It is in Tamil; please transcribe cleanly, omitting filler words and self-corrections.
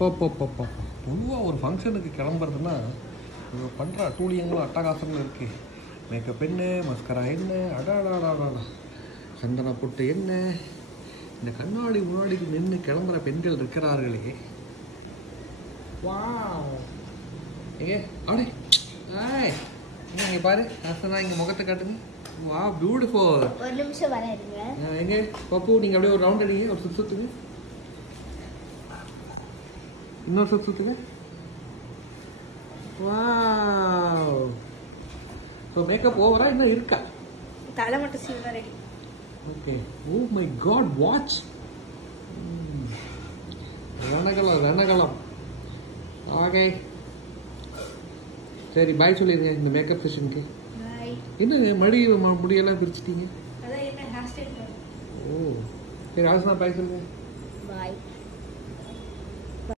பொதுவாக ஒரு ஃபங்க்ஷனுக்கு கிளம்புறதுன்னா இவங்க பண்ணுற அட்டூழியங்களும் அட்டகாசங்களும் இருக்குது. மேக்கப் என்ன, மஸ்கரா என்ன, அடாடாடாடா, சந்தன பொட்டு என்ன, இந்த கண்ணாடி முன்னாடிக்கு நின்று கிளம்புற பெண்கள் இருக்கிறார்களே. வாவ், எங்கே ஆடே ஆய் இங்கே பாரு, ஹாசனா இங்கே முகத்தை காட்டுங்க. வா பியூட்டிஃபுல். ஒரு நிமிஷம் வர இருங்க. எங்கே பப்பு, நீங்கள் அப்படியே ஒரு ரவுண்ட் அடிங்க, ஒரு சுற்றுங்க, இன்னொரு சுற்றுங்க. வாவ். ஸோ மேக்கப் ஓவரா இன்னும் இருக்கா? தலை மட்டும் silver ready. Okay. Oh my God, watch. ரணகலம். ஓகே சரி, பாய் சொல்லிடுங்க இந்த மேக்கப் செஷனுக்கு. பாய். என்னங்க முடியெல்லாம் பிரிச்சிட்டீங்க? அதான் என்ன ஹேர் ஸ்டைல். ஓ சரி, ஆசனா பாய் சொல்லுங்க.